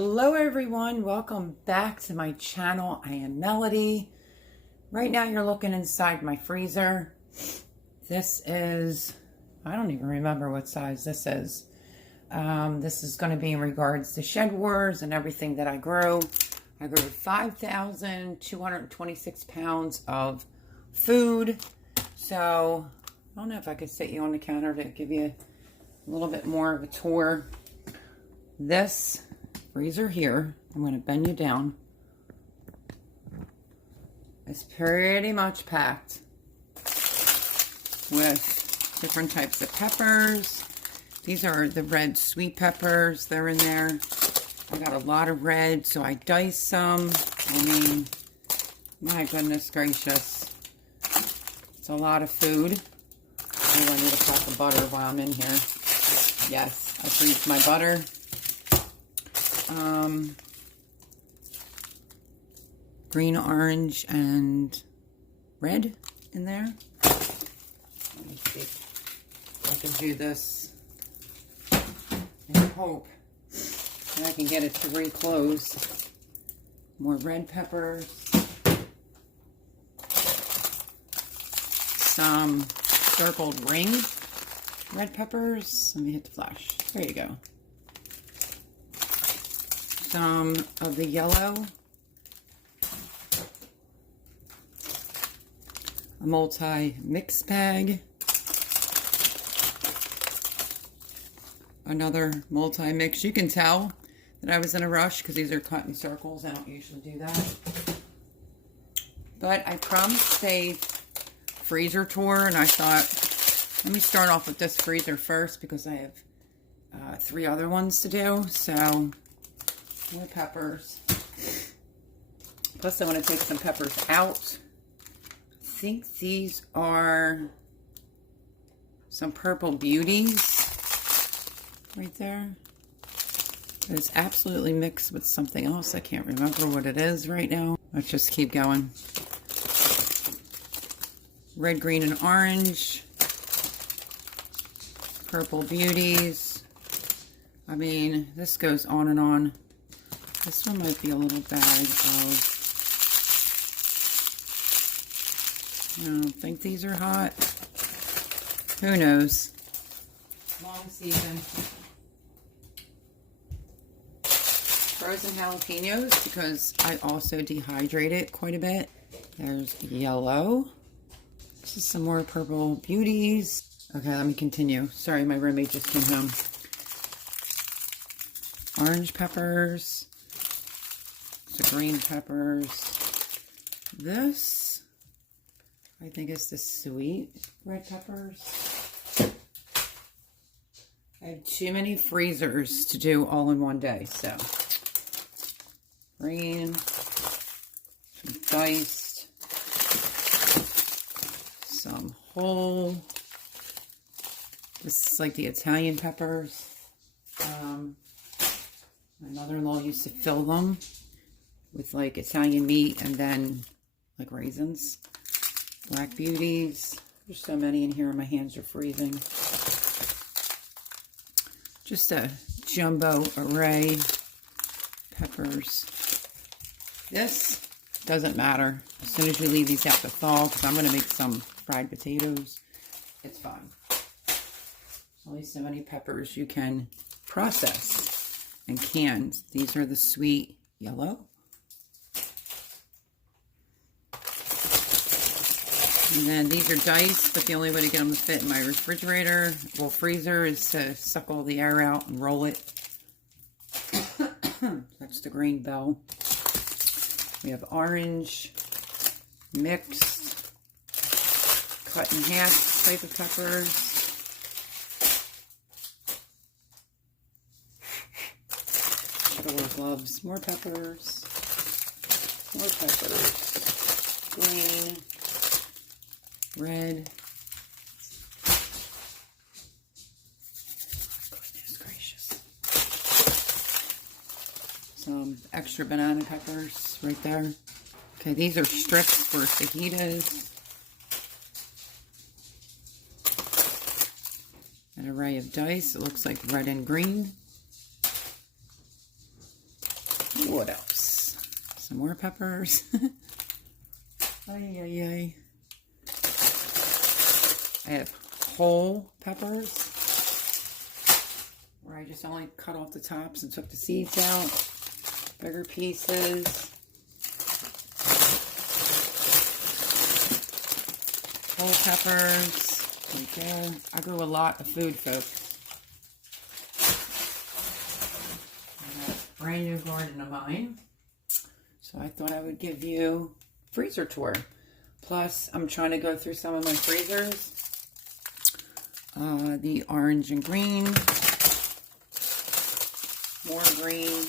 Hello everyone, welcome back to my channel. I am Melody. Right now you're looking inside my freezer. This is, I don't even remember what size this is. This is going to be in regards to Shed Wars and everything that I grow. I grew 5,226 pounds of food. So, I don't know if I could sit you on the counter to give you a little bit more of a tour. This freezer here, I'm going to bend you down, it's pretty much packed with different types of peppers. These are the red sweet peppers. They're in there. I got a lot of red, so I diced some. I mean, my goodness gracious. It's a lot of food. Oh, I need a pack of butter while I'm in here. Yes, I freeze my butter. Green, orange, and red in there. Let me see if I can do this and hope that I can get it to reclose. More red peppers. Some circled ring red peppers. Let me hit the flash. There you go. Some of the yellow. A multi-mix bag. Another multi-mix. You can tell that I was in a rush because these are cut in circles. I don't usually do that. But I promised a freezer tour, and I thought, let me start off with this freezer first because I have 3 other ones to do. So, more peppers. Plus, I want to take some peppers out. I think these are some purple beauties right there. It's absolutely mixed with something else. I can't remember what it is right now. Let's just keep going. Red, green, and orange. Purple beauties. I mean, this goes on and on. This one might be a little bag of, I don't think these are hot. Who knows? Long season. Frozen jalapenos because I also dehydrate it quite a bit. There's yellow. This is some more purple beauties. Okay, let me continue. Sorry, my roommate just came home. Orange peppers. The green peppers. This, I think, is the sweet red peppers. I have too many freezers to do all in one day, so. Green, some diced, some whole. This is like the Italian peppers. My mother-in-law used to fill them with like Italian meat and then like raisins. Black beauties. There's so many in here and my hands are freezing. Just a jumbo array. Peppers. This doesn't matter. As soon as you leave these out to thaw, because I'm going to make some fried potatoes, it's fine. Only so many peppers you can process and can. These are the sweet yellow. And then these are diced, but the only way to get them to fit in my refrigerator, well, freezer, is to suck all the air out and roll it. That's the green bell. We have orange, mixed, cut in half type of peppers. Little gloves, more peppers, green, red. Goodness gracious. Some extra banana peppers right there. Okay, these are strips for fajitas. An array of dice. It looks like red and green. What else? Some more peppers. Ay, ay, ay. I have whole peppers, where I just only cut off the tops and took the seeds out. Bigger pieces. Whole peppers. There we go. I grow a lot of food, folks. A brand new garden of mine. So I thought I would give you a freezer tour. Plus, I'm trying to go through some of my freezers. The orange and green. More green.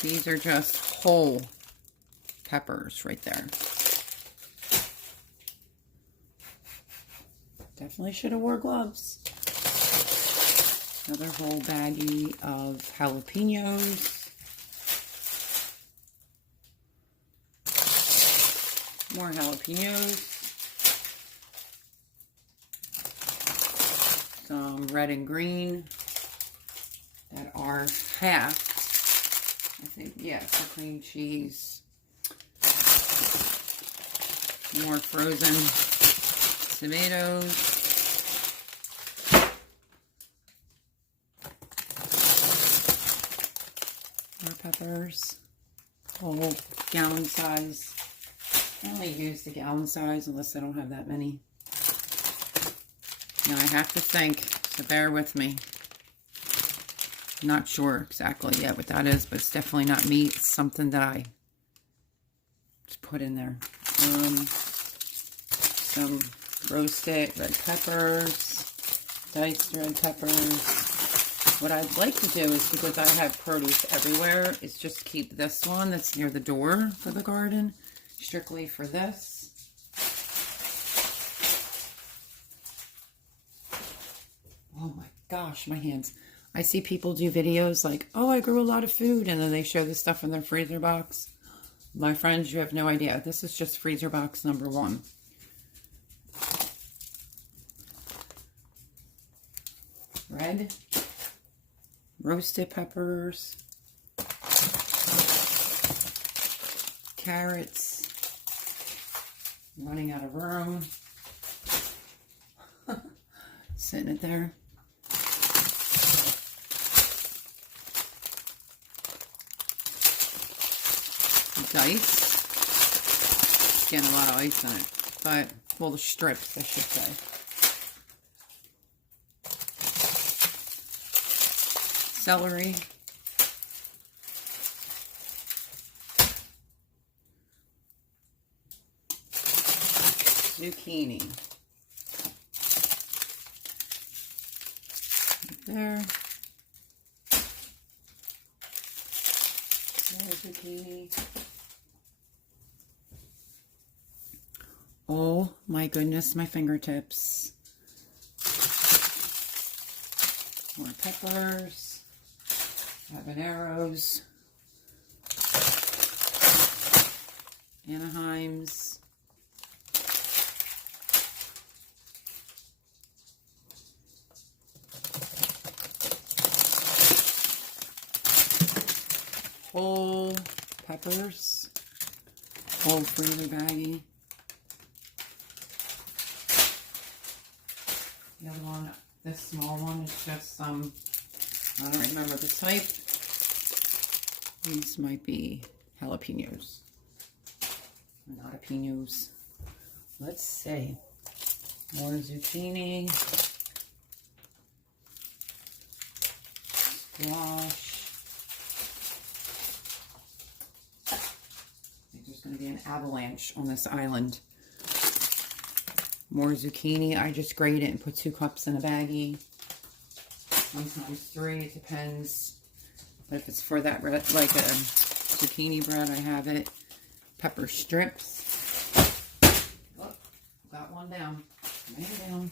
These are just whole peppers right there. Definitely should have wore gloves. Another whole baggie of jalapenos. More jalapenos. Some red and green that are half. I think, yeah, for cream cheese. More frozen tomatoes. More peppers. Whole gallon size. I only use the gallon size unless I don't have that many. Now I have to think, so bear with me. Not sure exactly yet what that is, but it's definitely not meat. It's something that I just put in there. Some roasted red peppers, diced red peppers. What I'd like to do is, because I have produce everywhere, is just keep this one that's near the door for the garden, strictly for this. Oh my gosh, my hands. I see people do videos like, oh, I grew a lot of food, and then they show the stuff in their freezer box. My friends, you have no idea. This is just freezer box number 1. Red, roasted peppers, carrots, running out of room, sitting it there. Ice. It's getting a lot of ice in it, but, well, the strips, I should say. Celery. Zucchini. Right there. There's zucchini. Oh my goodness, my fingertips. More peppers, habaneros, Anaheims, whole peppers, whole freezer baggie. The other one, this small one, is just some, I don't remember the type. These might be jalapenos. Not jalapenos. Let's see. More zucchini. Squash. I think there's going to be an avalanche on this island. More zucchini. I just grate it and put 2 cups in a baggie. Sometimes 3. It depends. But if it's for that, like a zucchini bread, I have it. Pepper strips. Oh, got one down. Made it down.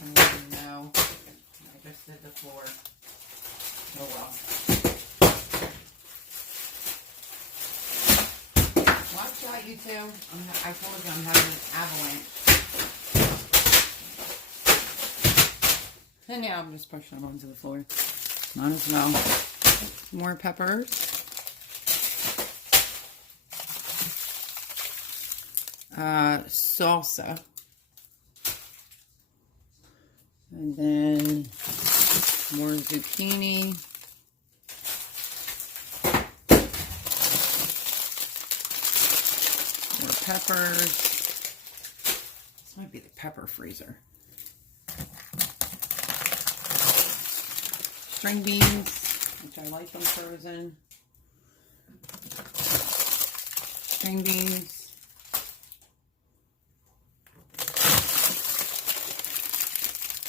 Oh no. I just did the floor. Oh well. Watch out, you me to. I told you I'm having an avalanche. And now I'm just pushing them onto the floor. Might as well. More peppers. Salsa. And then more zucchini. More peppers. This might be the pepper freezer. String beans, which I like them frozen. String beans.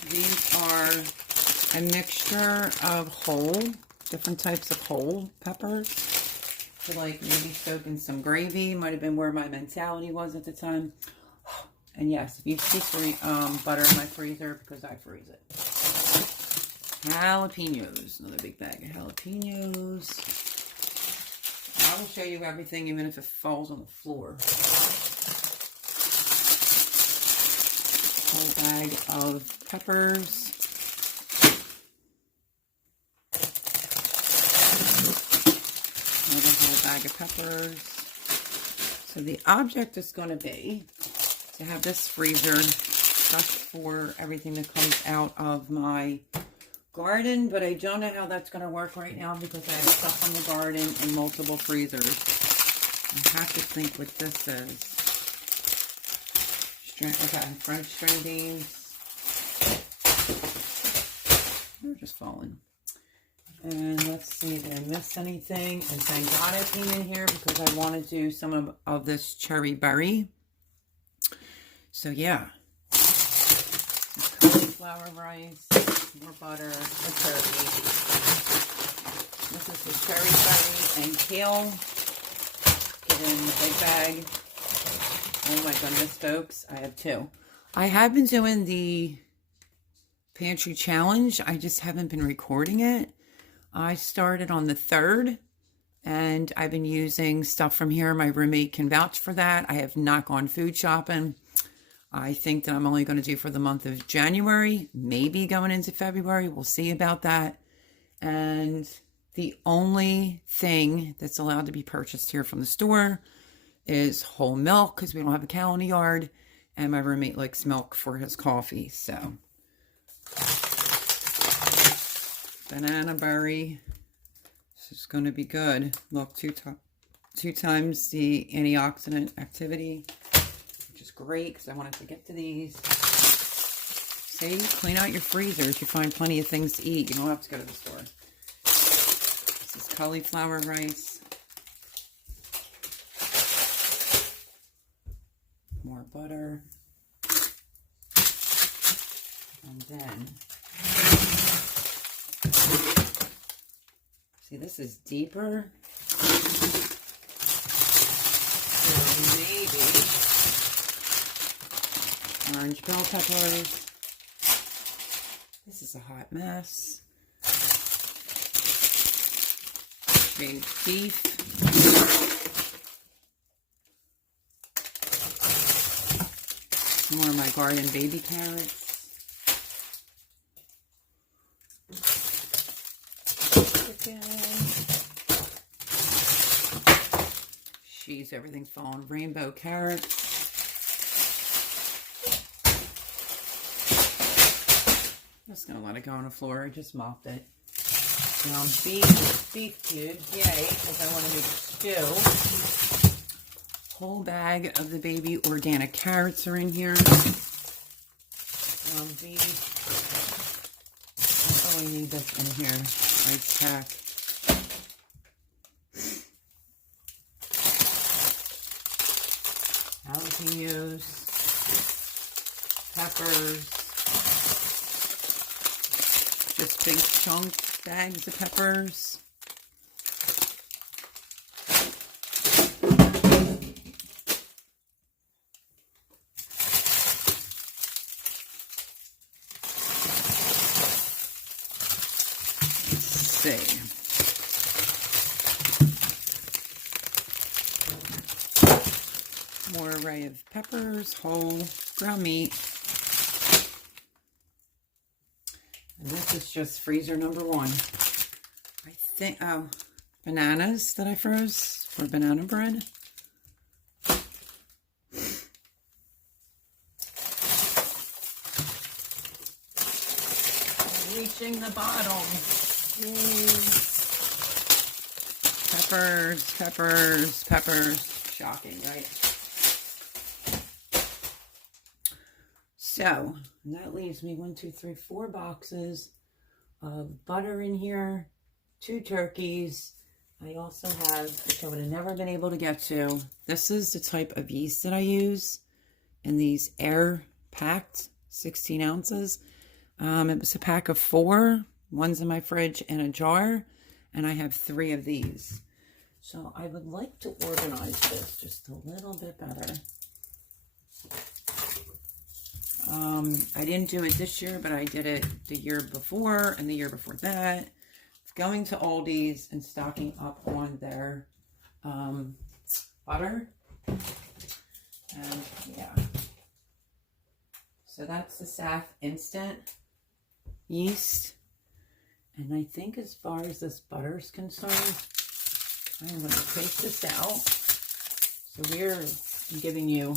These are a mixture of different types of whole peppers. To like maybe soak in some gravy. Might have been where my mentality was at the time. And yes, if you see butter in my freezer, because I freeze it. Jalapenos. Another big bag of jalapenos. I will show you everything, even if it falls on the floor. Whole bag of peppers. Another whole bag of peppers. So the object is going to be to have this freezer just for everything that comes out of my garden, but I don't know how that's going to work right now because I have stuff from the garden in multiple freezers. I have to think what this is. Okay, French string beans. They're just falling. And let's see, did I miss anything? And thank God I came in here because I want to do some of this cherry berry. So yeah. Cauliflower rice, more butter, a turkey. This is the cherry berry and kale. Put in the big bag. Oh my goodness, folks. I have 2. I have been doing the pantry challenge. I just haven't been recording it. I started on the 3rd, and I've been using stuff from here. My roommate can vouch for that. I have not gone food shopping. I think that I'm only going to do for the month of January, maybe going into February. We'll see about that. And the only thing that's allowed to be purchased here from the store is whole milk because we don't have a cow in the yard. And my roommate likes milk for his coffee. So, banana berry. This is going to be good. Look, two times the antioxidant activity. Great, because I wanted to get to these. See, clean out your freezers. You find plenty of things to eat. You don't have to go to the store. This is cauliflower rice. More butter. And then, see, this is deeper. So maybe orange bell peppers. This is a hot mess. Shaved beef. More of my garden baby carrots. Chicken. Jeez, everything's falling. Rainbow carrots. I'm just going to let it go on the floor. I just mopped it. Now, beef cubes. Yay, because I want to make stew. Whole bag of the baby organic carrots are in here. Beef. I only need this in here. Nice pack. Jalapenos. Peppers. Just big chunk bags of peppers. Let's see. More array of peppers, whole, ground meat. And this is just freezer number 1. I think, oh, bananas that I froze for banana bread. Reaching the bottom. Yay. Peppers, peppers, peppers. Shocking, right? So, that leaves me 1, 2, 3, 4 boxes of butter in here, 2 turkeys. I also have, which I would have never been able to get to, this is the type of yeast that I use in these air packed 16 ounces. It was a pack of 4. One's in my fridge in a jar, and I have 3 of these. So I would like to organize this just a little bit better. I didn't do it this year, but I did it the year before and the year before that. Going to Aldi's and stocking up on their butter. And yeah. So that's the SAF Instant yeast. And I think as far as this butter is concerned, I'm going to take this out. So we're giving you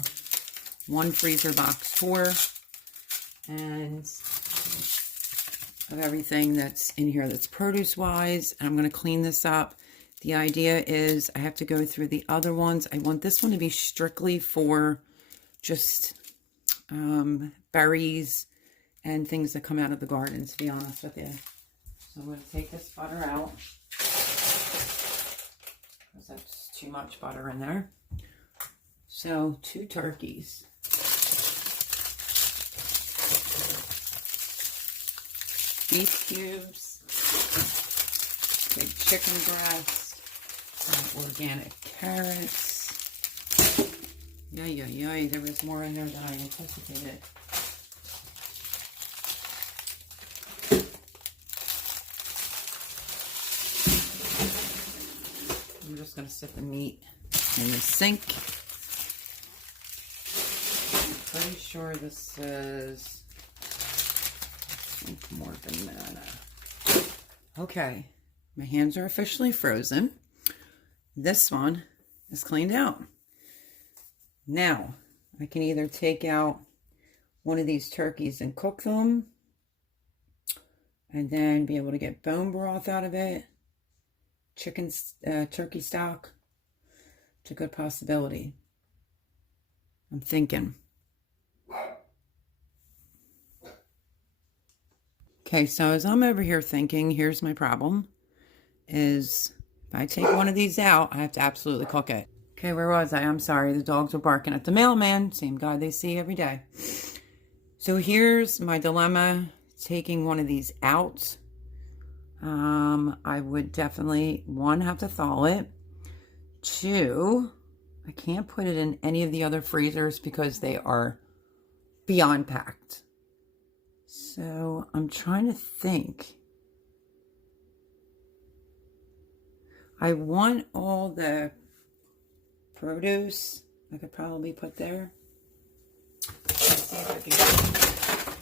1 freezer box tour and of everything that's in here that's produce wise. And I'm going to clean this up. The idea is I have to go through the other ones. I want this one to be strictly for just berries and things that come out of the garden, to be honest with you. So I'm going to take this butter out because that's too much butter in there. So 2 turkeys. Beef cubes, big chicken breast, organic carrots. Yay, there was more in there than I anticipated. I'm just going to set the meat in the sink. I'm pretty sure this is more banana. Okay, my hands are officially frozen. This one is cleaned out. Now, I can either take out one of these turkeys and cook them, and then be able to get bone broth out of it. Turkey stock. It's a good possibility. I'm thinking. Okay, so as I'm over here thinking, here's my problem, is if I take one of these out, I have to absolutely cook it. Okay, where was I? I'm sorry, the dogs were barking at the mailman, same guy they see every day. So here's my dilemma, taking one of these out. I would definitely, 1, have to thaw it. 2, I can't put it in any of the other freezers because they are beyond packed. So I'm trying to think. I want all the produce I could probably put there. Let's see if I can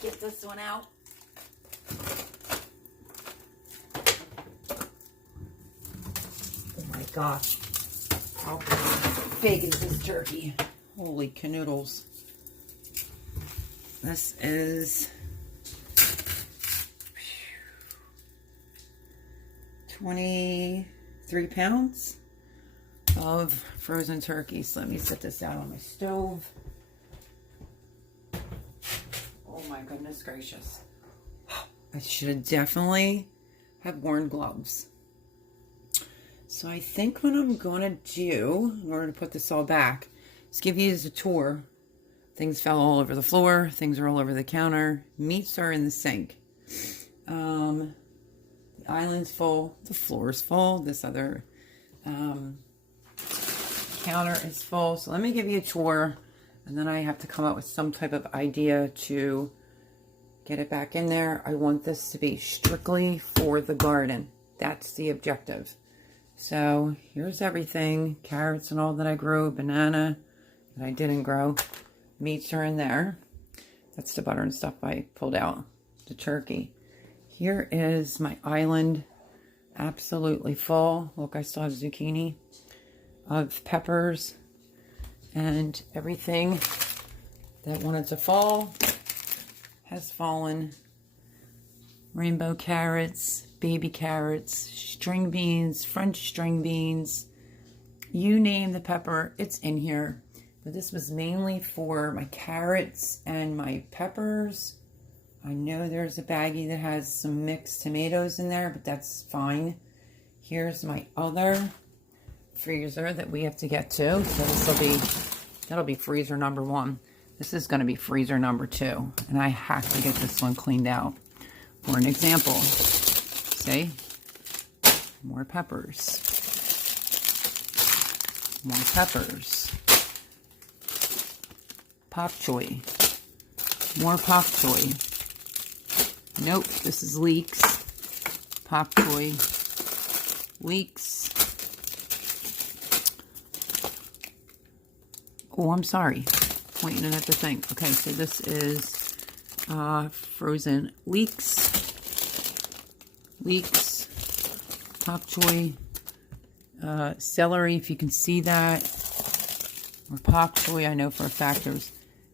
get this one out. Oh my gosh. How big is this turkey? Holy canoodles. This is 23 pounds of frozen turkeys. So let me set this out on my stove. Oh my goodness gracious. I should have definitely have worn gloves. So I think what I'm going to do in order to put this all back is give you a tour. Things fell all over the floor. Things are all over the counter. Meats are in the sink. The island's full. The floor is full. This other counter is full. So let me give you a tour. And then I have to come up with some type of idea to get it back in there. I want this to be strictly for the garden. That's the objective. So here's everything. Carrots and all that I grew. Banana. that I didn't grow. Meats are in there. That's the butter and stuff I pulled out. The turkey. Here is my island. Absolutely full. Look, I still have zucchini, of peppers, and everything that wanted to fall has fallen. Rainbow carrots, baby carrots, string beans, French string beans. You name the pepper, it's in here. But this was mainly for my carrots and my peppers. I know there's a baggie that has some mixed tomatoes in there, but that's fine. Here's my other freezer that we have to get to. So that'll be freezer number 1. This is going to be freezer number 2. And I have to get this one cleaned out. For an example, see? More peppers. More peppers. Pak choy. More pak choy. Nope, this is leeks. Pak choy. Leeks. Oh, I'm sorry. Pointing at the thing. Okay, so this is frozen leeks. Leeks. Pak choy. Celery, if you can see that. Or pak choy, I know for a fact there's...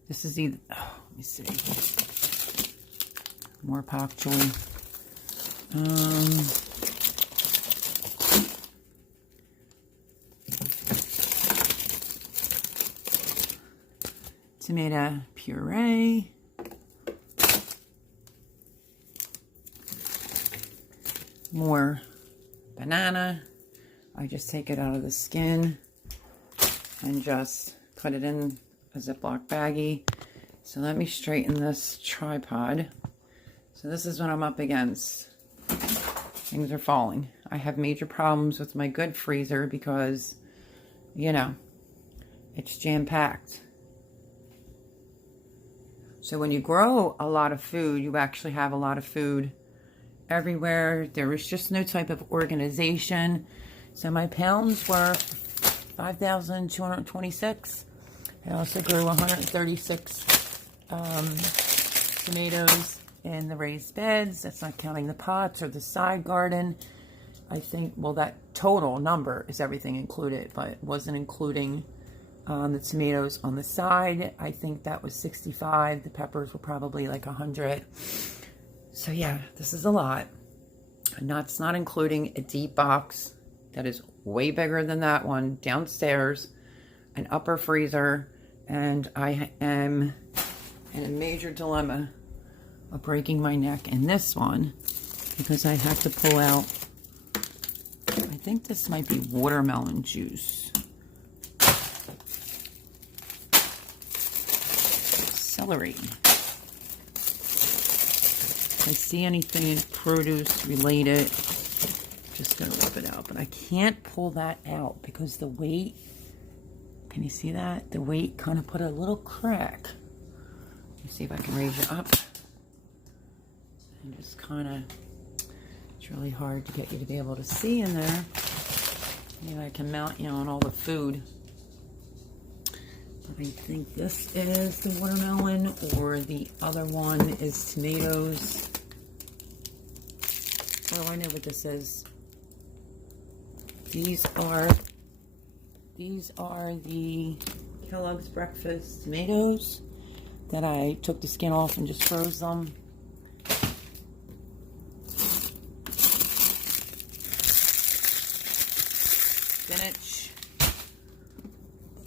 This is either... Oh, let me see. More pak choy. Tomato puree. More banana. I just take it out of the skin and just put it in a Ziploc baggie. So let me straighten this tripod. So this is what I'm up against. Things are falling. I have major problems with my good freezer because, you know, it's jam-packed. So when you grow a lot of food, you actually have a lot of food everywhere. There is just no type of organization. So my pounds were 5,226. I also grew 136 tomatoes in the raised beds. That's not counting the pots or the side garden. I think, well, that total number is everything included, but it wasn't including the tomatoes on the side. I think that was 65. The peppers were probably like 100. So yeah, this is a lot. And that's not including a deep box that is way bigger than that one downstairs, an upper freezer, and I am in a major dilemma of breaking my neck in this one because I have to pull out, I think this might be watermelon juice. Celery. If I see anything produce related, just gonna rip it out, but I can't pull that out because the weight, can you see that? The weight kind of put a little crack. Let me see if I can raise it up. And just kind of, it's really hard to get you to be able to see in there. Maybe I can mount you on all the food. But I think this is the watermelon, or the other one is tomatoes. Oh, I know what this is. These are the Kellogg's breakfast tomatoes that I took the skin off and just froze them. Spinach.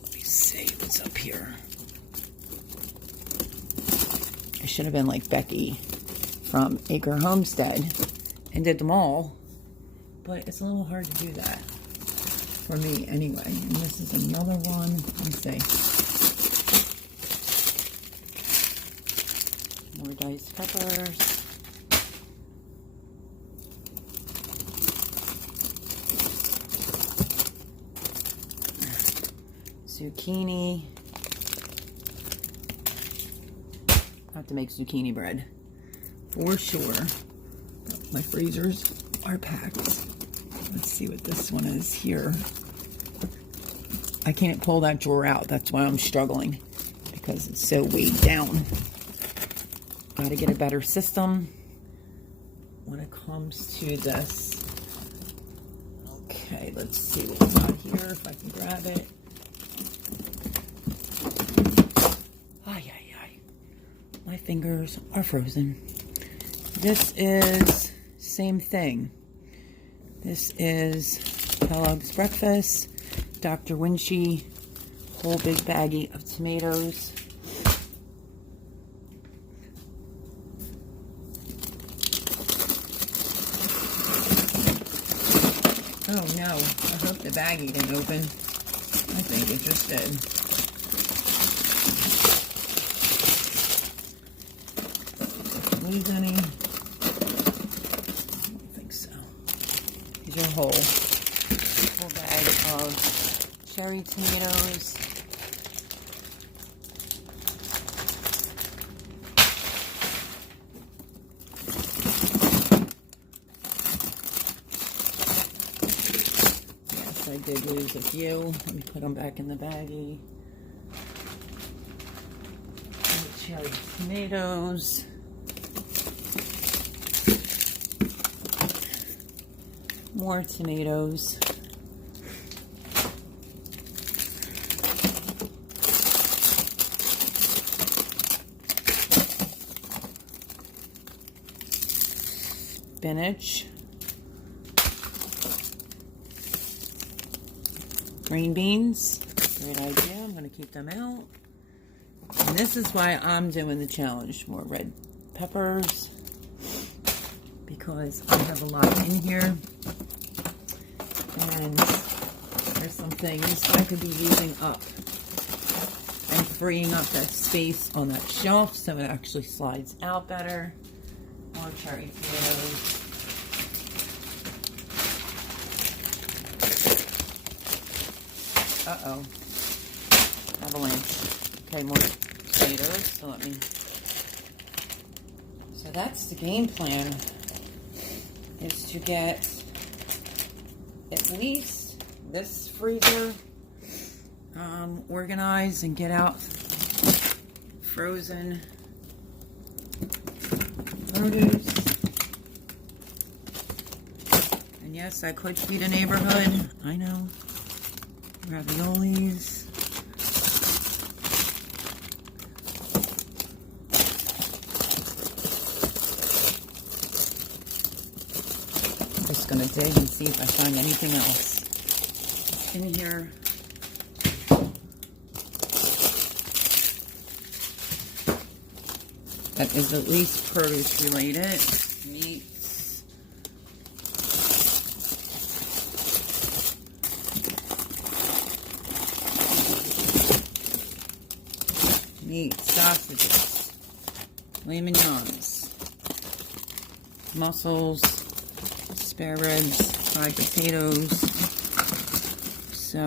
Let me see what's up here. I should have been like Becky from Acre Homestead and did them all, but it's a little hard to do that for me anyway. And this is another one. Let me see. More diced peppers. Zucchini. I have to make zucchini bread for sure. My freezers are packed. Let's see what this one is here. I can't pull that drawer out. That's why I'm struggling, because it's so weighed down. Got to get a better system when it comes to this. Okay, let's see what's got here, if I can grab it. Ay, ay, ay. My fingers are frozen. This is same thing. This is Kellogg's Breakfast, Dr. Winchy, whole big baggie of tomatoes. Oh no, I hope the baggie didn't open. I think it just did. Lose any? I don't think so. These are whole. Full bag of cherry tomatoes. Yes, I did lose a few. Let me put them back in the baggie. Cherry tomatoes. More tomatoes. Spinach. Green beans. Great idea. I'm going to keep them out. And this is why I'm doing the challenge. More red peppers. Because I have a lot in here. And there's some things I could be using up and freeing up that space on that shelf so it actually slides out better. More cherry tomatoes. Uh-oh. Avalanche. Okay, more tomatoes. So that's the game plan, is to get at least this freezer organized and get out frozen produce. And yes, I could feed a neighborhood. I know. Raviolis. I'm just going to dig and see if I find anything else in here. That is at least produce related. Meats. Meat, sausages, filet mignons, mussels, spare ribs, fried potatoes. So I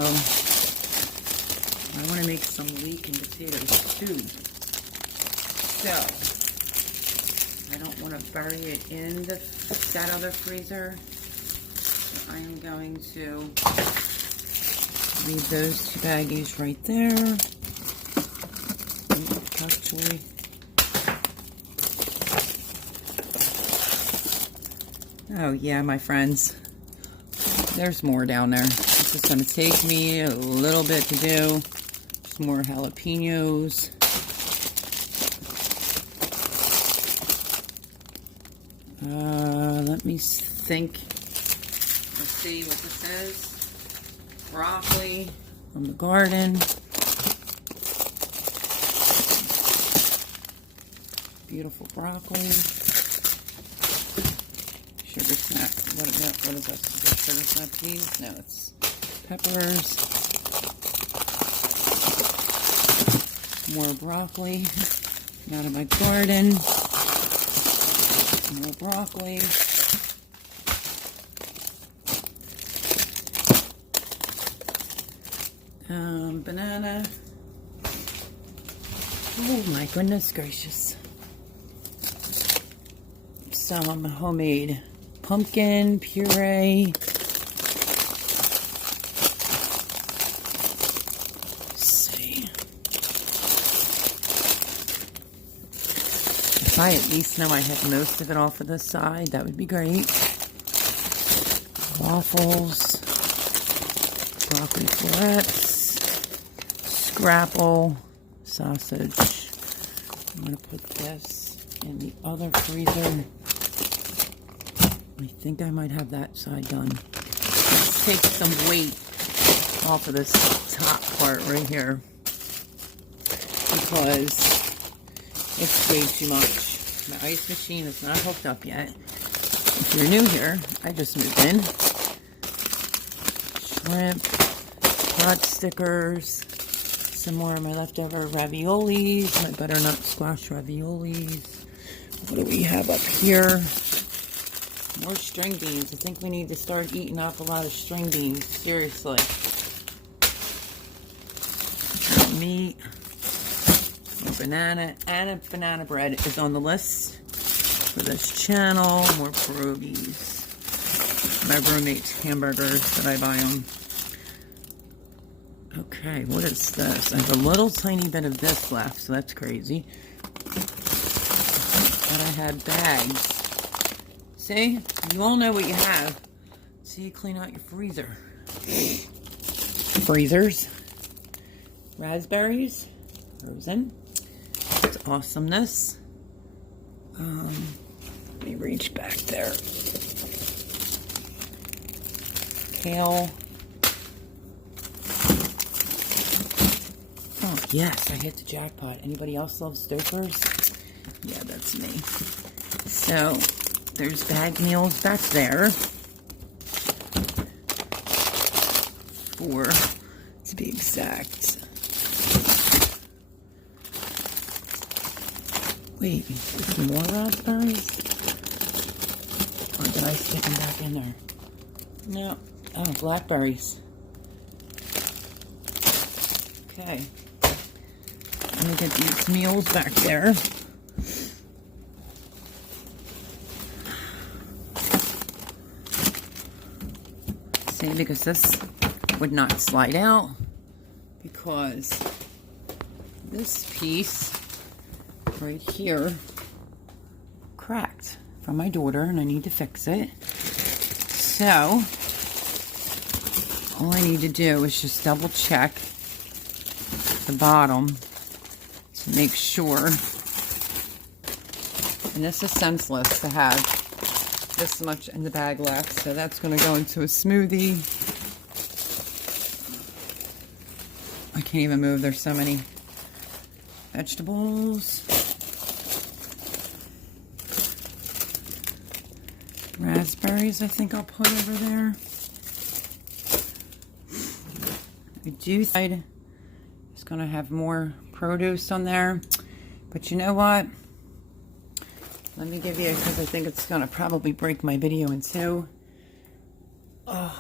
want to make some leek and potatoes too. So I don't want to bury it in that other freezer. So I am going to leave those two baggies right there. Actually, oh yeah, my friends, there's more down there. This is going to take me a little bit to do. Some more jalapenos. Let me think. Let's see what this is. Broccoli from the garden. Beautiful broccoli. Sugar snap. What is this? Is this sugar snap peas? No, it's peppers. More broccoli. Out of my garden. More broccoli. Banana. Oh my goodness gracious. Some homemade pumpkin puree. If I at least know I have most of it off of this side, that would be great. Waffles, broccoli florets, scrapple, sausage. I'm going to put this in the other freezer. I think I might have that side done. Let's take some weight off of this top part right here, because it's way too much. My ice machine is not hooked up yet. If you're new here, I just moved in. Shrimp, hot stickers, some more of my leftover raviolis, my butternut squash raviolis. What do we have up here? More string beans. I think we need to start eating up a lot of string beans. Seriously. Meat. More banana. And a banana bread is on the list for this channel. More pierogies. My roommate's hamburgers that I buy them. Okay, what is this? I have a little tiny bit of this left, so that's crazy. But I had bags. See? You all know what you have. So you clean out your freezer. Freezers. Raspberries. Frozen. It's awesomeness. Let me reach back there. Kale. Oh, yes, I hit the jackpot. Anybody else love Stouffer's? Yeah, that's me. So, there's bag meals back there. 4, to be exact. Wait, is there more raspberries? Or did I stick them back in there? No. Oh, blackberries. Okay. Let me get these meals back there. See, because this would not slide out, because this piece right here cracked from my daughter and I need to fix it. So all I need to do is just double check the bottom to make sure. And this is senseless to have this much in the bag left, so that's going to go into a smoothie. I can't even move, there's so many vegetables. Raspberries, I think I'll put over there. I do think it's going to have more produce on there, but you know what? Let me give you, because I think it's going to probably break my video in two. Oh.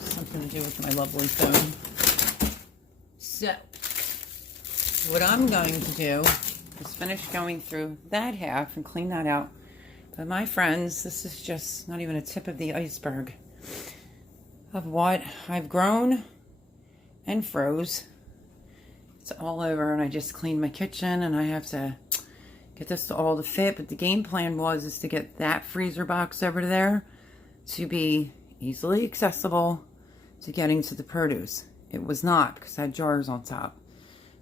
Something to do with my lovely phone. So, what I'm going to do is finish going through that half and clean that out. But my friends, this is just not even a tip of the iceberg of what I've grown and froze. It's all over, and I just cleaned my kitchen, and I have to get this to all to fit. But the game plan is to get that freezer box over there to be easily accessible to getting to the produce. It was not, because I had jars on top.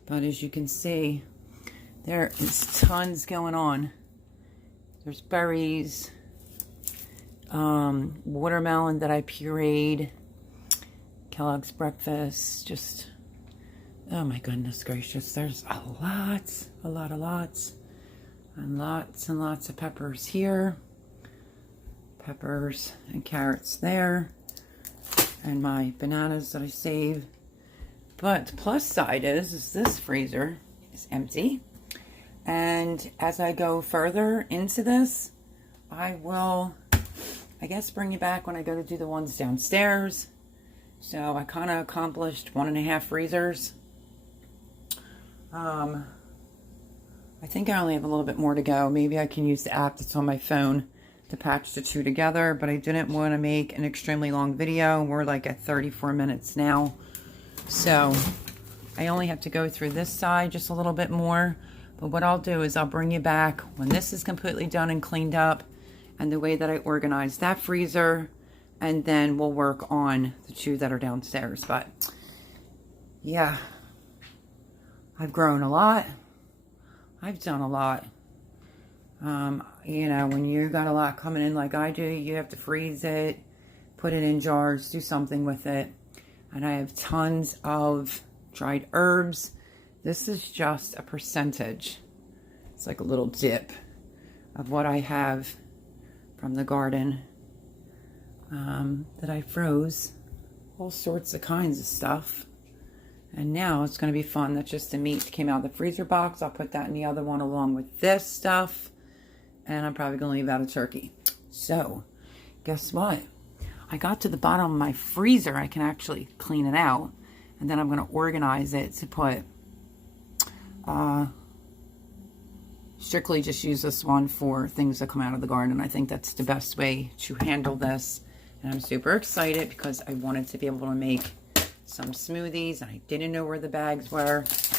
But as you can see, there is tons going on. There's berries, watermelon that I pureed, Kellogg's breakfast, just, oh my goodness gracious, there's lots and lots of peppers here, peppers and carrots there, and my bananas that I saved. But the plus side is this freezer is empty, and as I go further into this, I will, I guess, bring you back when I go to do the ones downstairs. So I kind of accomplished 1.5 freezers. I think I only have a little bit more to go. Maybe I can use the app that's on my phone to patch the two together, but I didn't want to make an extremely long video. We're like at 34 minutes now. So I only have to go through this side just a little bit more. But what I'll do is I'll bring you back when this is completely done and cleaned up and the way that I organized that freezer. And then we'll work on the 2 that are downstairs. But yeah, I've grown a lot. I've done a lot. You know, when you got a lot coming in like I do, you have to freeze it, put it in jars, do something with it. And I have tons of dried herbs. This is just a percentage. It's like a little dip of what I have from the garden that I froze. All sorts of kinds of stuff. And now it's going to be fun. That's just the meat that came out of the freezer box. I'll put that in the other one along with this stuff. And I'm probably going to leave out a turkey. So, guess what? I got to the bottom of my freezer. I can actually clean it out. And then I'm going to organize it to put... strictly just use this one for things that come out of the garden. I think that's the best way to handle this. And I'm super excited because I wanted to be able to make some smoothies. And I didn't know where the bags were.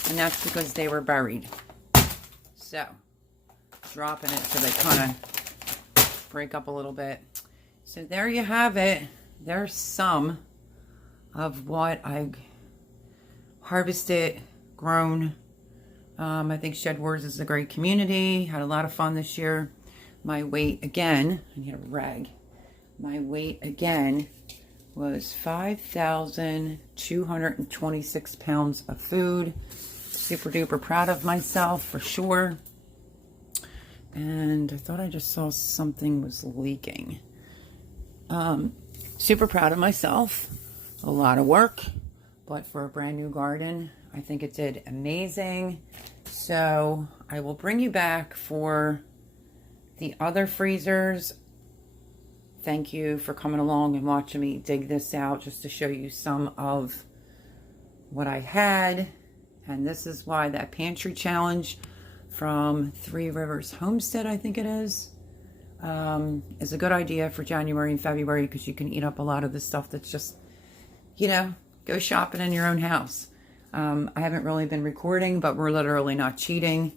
And that's because they were buried. So, dropping it so they kind of break up a little bit. So there you have it. There's some of what I harvested, grown. I think Shed Wars is a great community. Had a lot of fun this year. My weight again, I need a rag. My weight again was 5,226 pounds of food. Super duper proud of myself for sure. And I thought I just saw something was leaking. Super proud of myself. A lot of work, but for a brand new garden, I think it did amazing. So I will bring you back for the other freezers. Thank you for coming along and watching me dig this out just to show you some of what I had. And this is why that pantry challenge from Three Rivers Homestead, I think it is a good idea for January and February because you can eat up a lot of the stuff that's just, you know, go shopping in your own house. I haven't really been recording, but we're literally not cheating.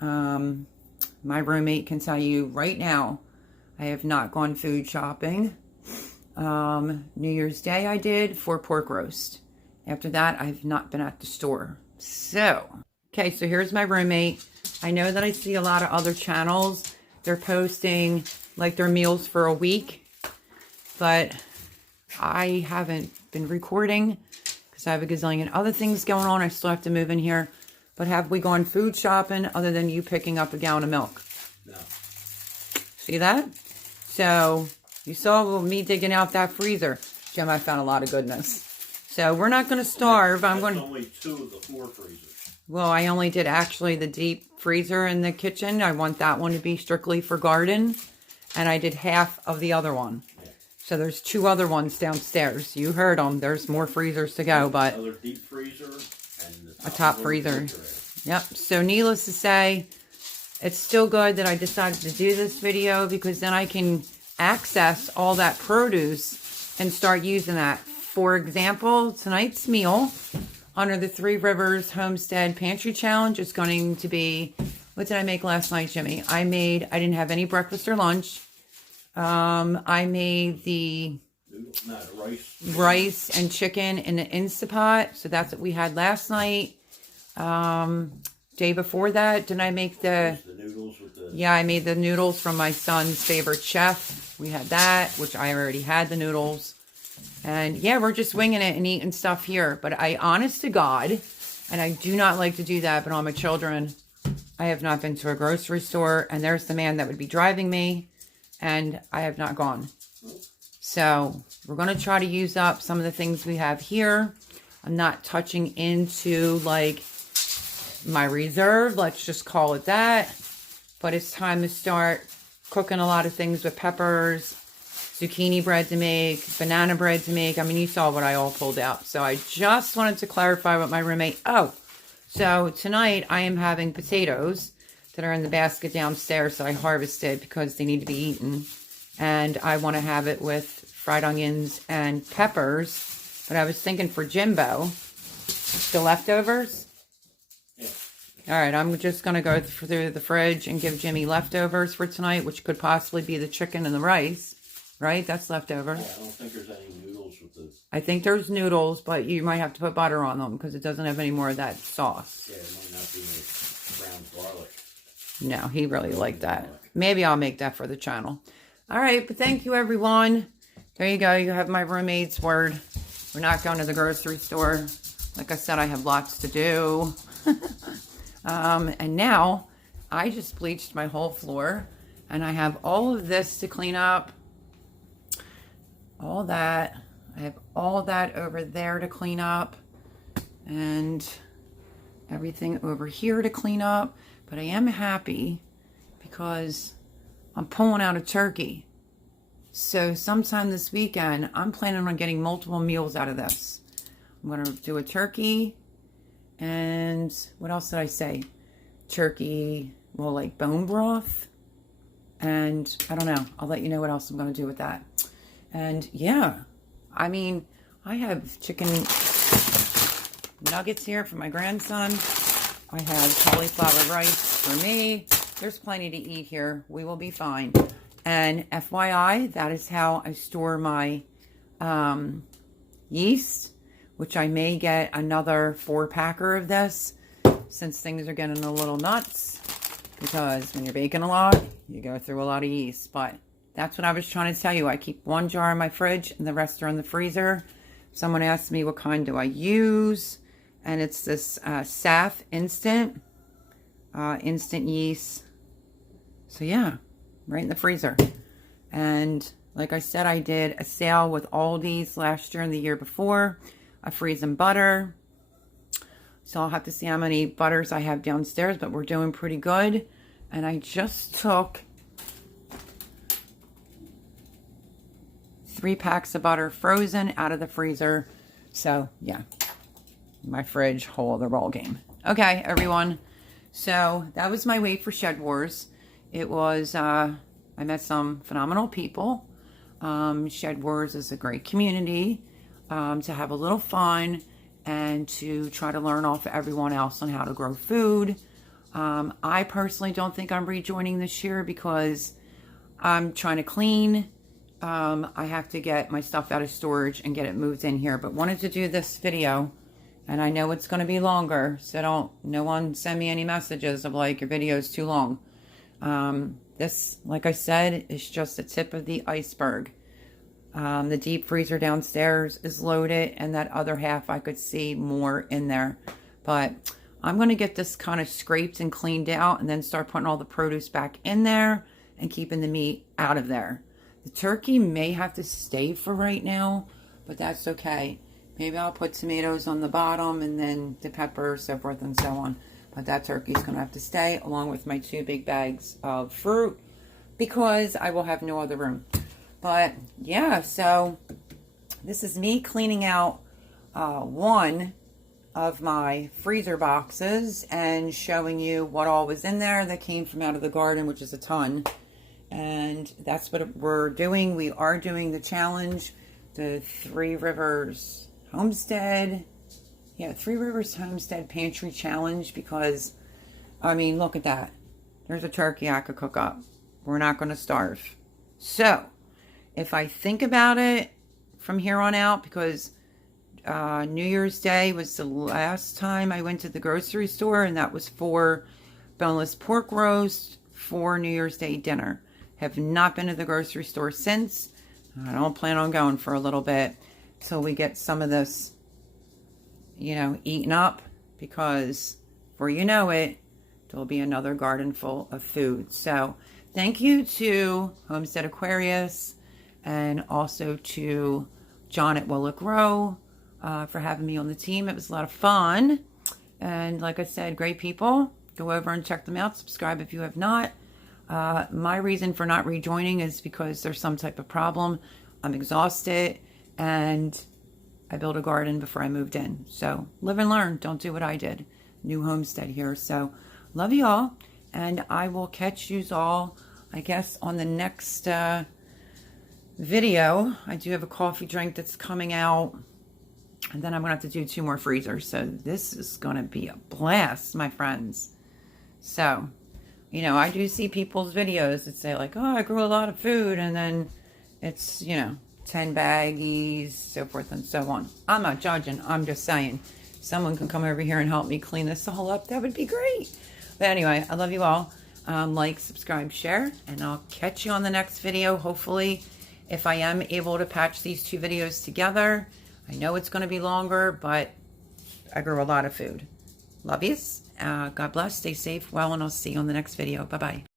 My roommate can tell you right now, I have not gone food shopping. New Year's Day I did for pork roast. After that, I've not been at the store. So, okay, so here's my roommate. I know that I see a lot of other channels. They're posting like their meals for a week, but I haven't been recording because I have a gazillion other things going on. I still have to move in here. But have we gone food shopping other than you picking up a gallon of milk? No. See that? So you saw me digging out that freezer. Jim, I found a lot of goodness. So we're not going to starve. That's only 2 of the 4 freezers. Well, I only did actually the deep freezer in the kitchen. I want that one to be strictly for garden. And I did half of the other one. Yeah. So there's 2 other ones downstairs. You heard them. There's more freezers to go, but... Another deep freezer and a top freezer. Yep. So needless to say, it's still good that I decided to do this video because then I can access all that produce and start using that. For example, tonight's meal under the Three Rivers Homestead Pantry Challenge is going to be, what did I make last night, Jimmy? I didn't have any breakfast or lunch. I made the rice and chicken in the Instapot. So that's what we had last night. Day before that, didn't I make the noodles with the... Yeah, I made the noodles from my son's favorite chef. We had that, which I already had the noodles. And yeah, we're just winging it and eating stuff here. But I, honest to God, and I do not like to do that, but all my children, I have not been to a grocery store. And there's the man that would be driving me. And I have not gone. So we're going to try to use up some of the things we have here. I'm not touching into like my reserve. Let's just call it that. But it's time to start cooking a lot of things with peppers, zucchini bread to make, banana bread to make. I mean, you saw what I all pulled out. So I just wanted to clarify with my roommate. Oh, so tonight I am having potatoes that are in the basket downstairs that I harvested because they need to be eaten. And I want to have it with fried onions and peppers. But I was thinking for Jimbo, The leftovers? Yeah. All right, I'm just going to go through the fridge and give Jimmy leftovers for tonight, which could possibly be the chicken and the rice, right? That's leftover. Yeah, I don't think there's any noodles with this. I think there's noodles, but you might have to put butter on them because it doesn't have any more of that sauce. Yeah, it might not be the ground garlic. No, he really liked that. Maybe I'll make that for the channel. All right, but thank you, everyone. There you go. You have my roommate's word. We're not going to the grocery store. Like I said, I have lots to do. And now I just bleached my whole floor and I have all of this to clean up. All that. I have all that over there to clean up and everything over here to clean up. But I am happy because I'm pulling out a turkey. So sometime this weekend, I'm planning on getting multiple meals out of this. I'm going to do a turkey. And what else did I say? Turkey, well, like bone broth. And I don't know. I'll let you know what else I'm going to do with that. And yeah, I mean, I have chicken nuggets here for my grandson. I have cauliflower rice for me. There's plenty to eat here. We will be fine. And FYI, that is how I store my yeast, which I may get another 4-packer of this since things are getting a little nuts. Because when you're baking a lot, you go through a lot of yeast. But that's what I was trying to tell you. I keep 1 jar in my fridge and the rest are in the freezer. Someone asked me what kind do I use. And it's this SAF instant yeast. So yeah, right in the freezer. And like I said, I did a sale with Aldi's last year and the year before. I freeze in butter. So I'll have to see how many butters I have downstairs, but we're doing pretty good. And I just took 3 packs of butter frozen out of the freezer. So yeah, my fridge, whole other ball game. Okay, everyone. So that was my wait for Shed Wars. It was, I met some phenomenal people. Shed Wars is a great community to have a little fun and to try to learn off everyone else on how to grow food. I personally don't think I'm rejoining this year because I'm trying to clean. I have to get my stuff out of storage and get it moved in here, but wanted to do this video. And I know it's going to be longer, so no one send me any messages of like, your video is too long. This, like I said, is just the tip of the iceberg. The deep freezer downstairs is loaded, and that other half I could see more in there. But I'm going to get this kind of scraped and cleaned out and then start putting all the produce back in there and keeping the meat out of there. The turkey may have to stay for right now, but that's okay. Maybe I'll put tomatoes on the bottom and then the pepper, so forth and so on. But that turkey's going to have to stay along with my 2 big bags of fruit because I will have no other room. But yeah, so this is me cleaning out one of my freezer boxes and showing you what all was in there that came from out of the garden, which is a ton. And that's what we're doing. We are doing the challenge, the 3 Rivers Homestead. Yeah, 3 Rivers Homestead Pantry Challenge because, I mean, look at that. There's a turkey I could cook up. We're not going to starve. So, if I think about it from here on out, because New Year's Day was the last time I went to the grocery store, and that was for boneless pork roast for New Year's Day dinner. Have not been to the grocery store since. I don't plan on going for a little bit till we get some of this, you know, eaten up, because before you know it, there'll be another garden full of food. So thank you to Homestead Aquarius and also to John at Willow Grow for having me on the team. It was a lot of fun. And like I said, great people. Go over and check them out. Subscribe if you have not. My reason for not rejoining is because there's some type of problem. I'm exhausted and I built a garden before I moved in. So live and learn. Don't do what I did. New homestead here. So love you all. And I will catch you all, I guess, on the next video. I do have a coffee drink that's coming out And then I'm going to have to do 2 more freezers. So this is going to be a blast, my friends. So, you know, I do see people's videos that say like, oh, I grew a lot of food. And then it's, you know, 10 baggies, so forth and so on. I'm not judging. I'm just saying someone can come over here and help me clean this all up. That would be great. But anyway, I love you all. Like, subscribe, share, and I'll catch you on the next video. Hopefully, if I am able to patch these 2 videos together. I know it's going to be longer, but I grew a lot of food. Love yous. God bless. Stay safe, well, and I'll see you on the next video. Bye-bye.